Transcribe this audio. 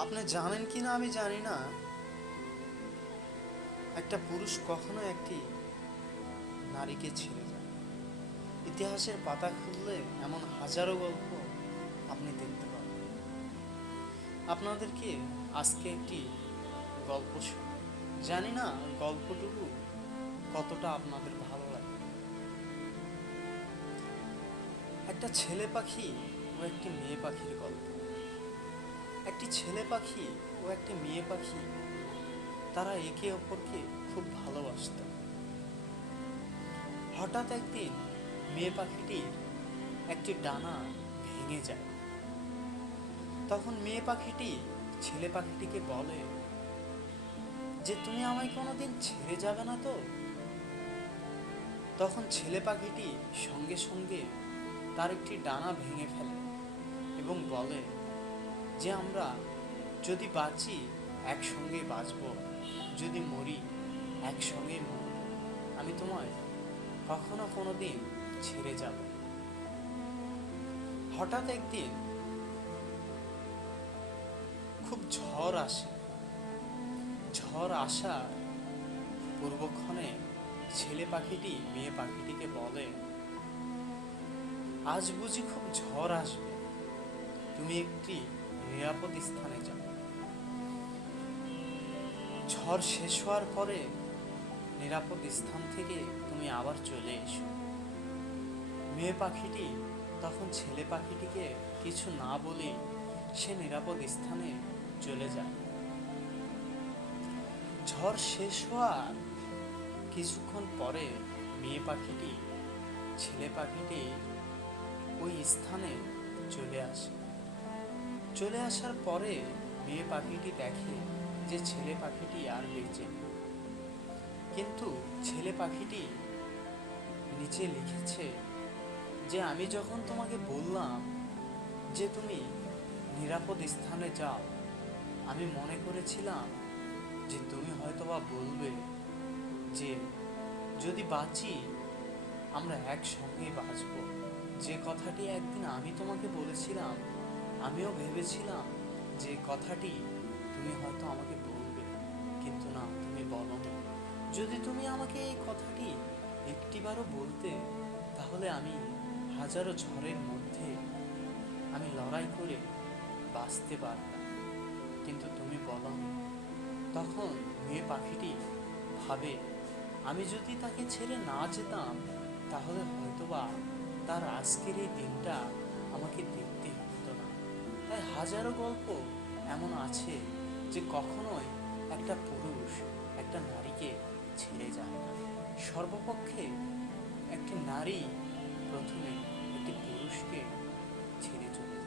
আপনি জানেন কি না আমি জানি না। একটা পুরুষ কখনো একটি নারীকে ছেড়ে যায়। ইতিহাসের পাতা খুললে এমন হাজারো গল্প আপনি দেখতে পাবেন। আপনাদেরকে আজকে একটি গল্প শোনাব জানি না গল্পটুকু কতটা আপনাদের ভালো লাগে। একটা ছেলে পাখি ও একটি মেয়ে পাখির গল্প। একটি ছেলে পাখি ও একটি মেয়ে পাখি, তারা একে অপরকে খুব ভালোবাসত। হঠাৎ একদিন মেয়ে পাখিটির একটি ডানা ভেঙে যায়। তখন মেয়ে পাখিটি ছেলে পাখিটিকে বলে, যে তুমি আমায় কোনোদিন ছেড়ে যাবে না তো? তখন ছেলে পাখিটি সঙ্গে সঙ্গে তার একটি ডানা ভেঙে ফেলে এবং বলে যে আমরা যদি বাঁচি একসঙ্গে বাঁচব। যদি মরি একসঙ্গে মরব। আমি তোমায় কখনো কোনো দিন ছেড়ে যাব হঠাৎ একদিন খুব ঝড় আসে। ঝড় আসা পূর্বক্ষণে ছেলে পাখিটি, মেয়ে পাখিটিকে বলে, আজ বুঝি খুব ঝড় আসবে। তুমি একটি নিরাপদ স্থানে যাও। ঝড় শেষ হওয়ার পরে নিরাপদ স্থান থেকে তুমি আবার চলে এসো। মেয়ে পাখিটি তখন ছেলে পাখিটিকে কিছু না বলে সে নিরাপদ স্থানে চলে যায়। ঝড় শেষ হওয়ার কিছুক্ষণ পরে মেয়ে পাখিটি, ছেলে পাখিটি ওই স্থানে চলে আসে। চলে আসার পরে মেয়ে পাখিটি দেখে যে ছেলে পাখিটি আর বেঁচে। কিন্তু ছেলে পাখিটি নিচে লিখেছে যে, আমি যখন তোমাকে বললাম যে তুমি নিরাপদ স্থানে যাও, আমি মনে করেছিলাম যে তুমি হয়তোবা বলবে যে, যদি বাঁচি, আমরা একসঙ্গেই বাঁচব যে কথাটি একদিন আমি তোমাকে বলেছিলাম আমিও ভেবেছিলাম যে কথাটি তুমি হয়তো আমাকে বলবে, কিন্তু না, তুমি বলনি। যদি তুমি আমাকে এই কথাটি একটিবারও বলতে, তাহলে আমি হাজারো ঝড়ের মধ্যে আমি লড়াই করে বাঁচতে পারতাম। কিন্তু তুমি বলনি। তখন মেয়ে পাখিটি ভাবে, আমি যদি তাকে ছেড়ে না যেতাম, তাহলে হয়তোবা তার আজকের এই দিনটা আমাকে দেখতে হতো তাই হাজারো গল্প এমন আছে যে কখনোই একটা পুরুষ একটা নারীকে ছেড়ে যায় না। সর্বপক্ষে একটি নারী প্রথমে একটি পুরুষকে ছেড়ে চলে